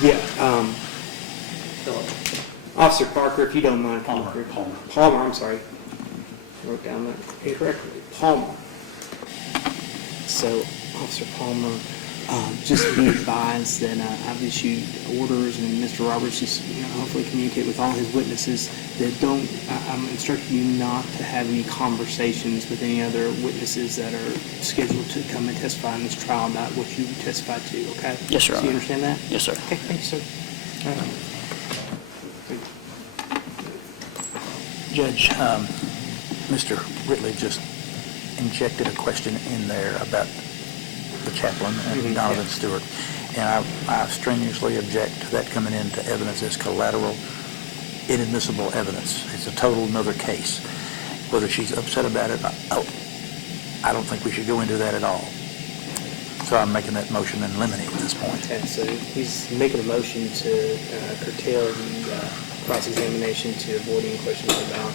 Yeah, Officer Parker, if you don't mind. Palmer, I'm sorry. Wrote down that incorrectly. Palmer. So, Officer Palmer, just be advised that I've issued orders, and Mr. Roberts just hopefully communicate with all his witnesses that I'm instructing you not to have any conversations with any other witnesses that are scheduled to come and testify in this trial about what you testified to, okay? Yes, sir. So you understand that? Yes, sir. Okay, thank you, sir. Judge, Mr. Whitley just injected a question in there about the chaplain and Donovan Stewart, and I strenuously object to that coming into evidence as collateral, inadmissible evidence. It's a total another case. Whether she's upset about it, I don't think we should go into that at all. So I'm making that motion in limine at this point. Okay, so he's making a motion to curtail the cross-examination to avoid any questions about,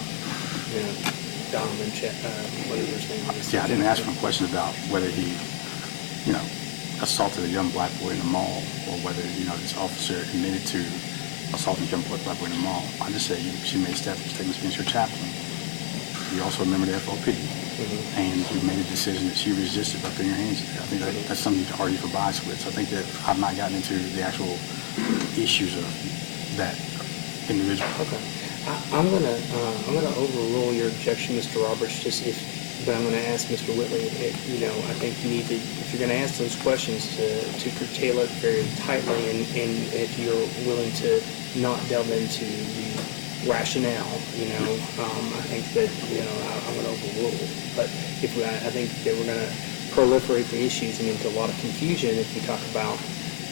Donovan, whatever his name is. Yeah, I didn't ask him a question about whether he, assaulted a young black boy in the mall, or whether, this officer admitted to assaulting a young black boy in the mall. I just said she made statements against your chaplain. You also remember the FOP, and you made a decision that she resisted by putting her hands there. I think that's something to argue for bias with. So I think that I've not gotten into the actual issues of that individual. Okay. I'm gonna overrule your objection, Mr. Roberts. But I'm gonna ask Mr. Whitley. I think you need to, if you're gonna ask those questions, to curtail it very tightly, and if you're willing to not delve into the rationale, I think that I'm gonna overrule. But I think that we're gonna proliferate the issues and into a lot of confusion if we talk about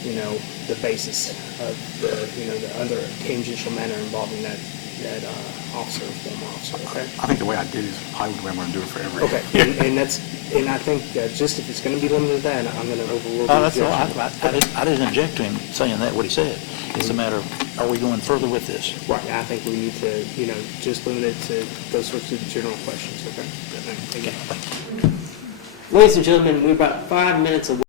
the basis of the other tangential matter involving that officer, former officer. Okay. I think the way I did it is probably the way I'm going to do it for every. Okay, and I think just if it's going to be limited to that, I'm going to overrule. That's all. I didn't object to him saying that, what he said. It's a matter of, are we going further with this? Right. I think we need to, just limit it to those sorts of general questions. Okay. Thank you. Thank you. Ladies and gentlemen, we're about 5 minutes away.